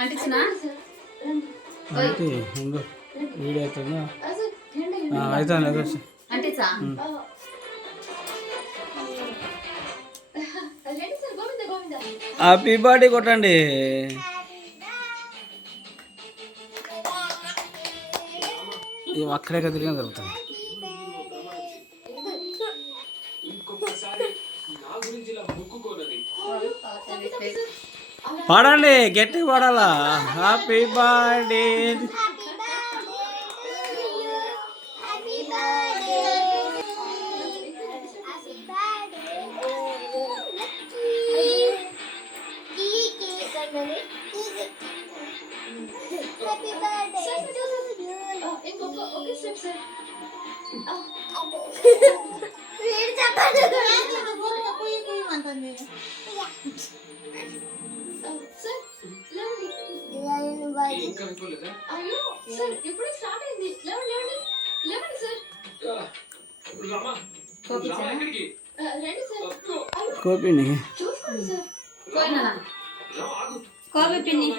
అంటించినా video అవుతుందా అవుతాను అంటించా happy birthday కొట్టండి. ఇది అక్కడే తిరిగిన జరుగుతుంది. పాడండి, గట్టి పాడాలా. హ్యాపీ బర్త్డే కోపిని కోపి పిన్ని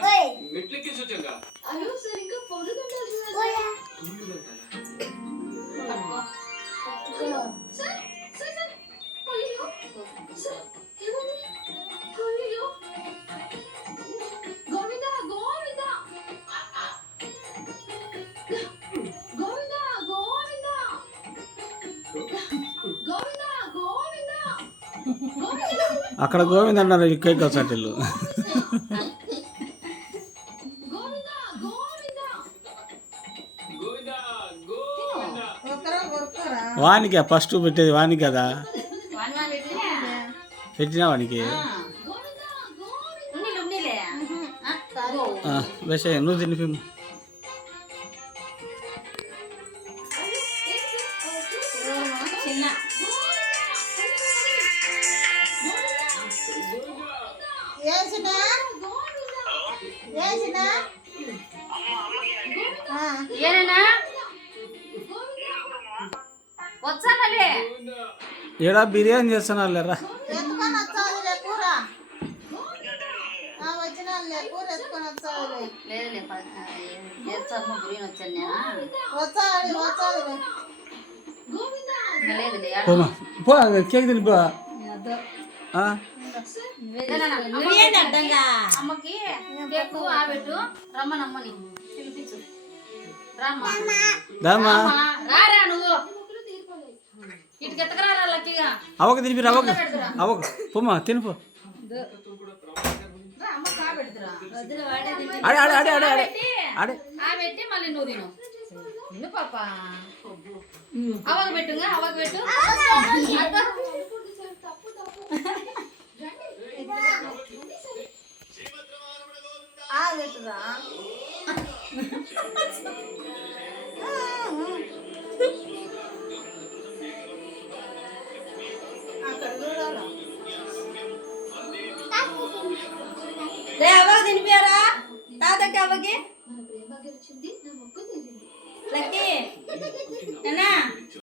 అక్కడ గోవింద్ అన్నారు కేక్ వచ్చాటిల్లు. వానికి ఫస్ట్ పెట్టేది వానికి కదా, పెట్టినా వానికి వేసే నువ్వు తినిపి. ఏడా బిర్యానీ చేస్తున్నారు లేరా. కేక్ తినిపా. అమ్మకి కేకు ఆబెట్టు రమ్మనమ్మని తినిపించు. రారా నువ్వు ఇటుకి ఎత్తకరారా లక్కీగా. అవకు తినిపి అవకు పొమ్మ తినిపో. ఆబెట్టి మళ్ళీ నువ్వు తిను. తిను పాప. అవకు పెట్టుగా అవకు పెట్టు. రే అవ్వకు తినిపియారా తాతకి అవ్వకి. లక్కీ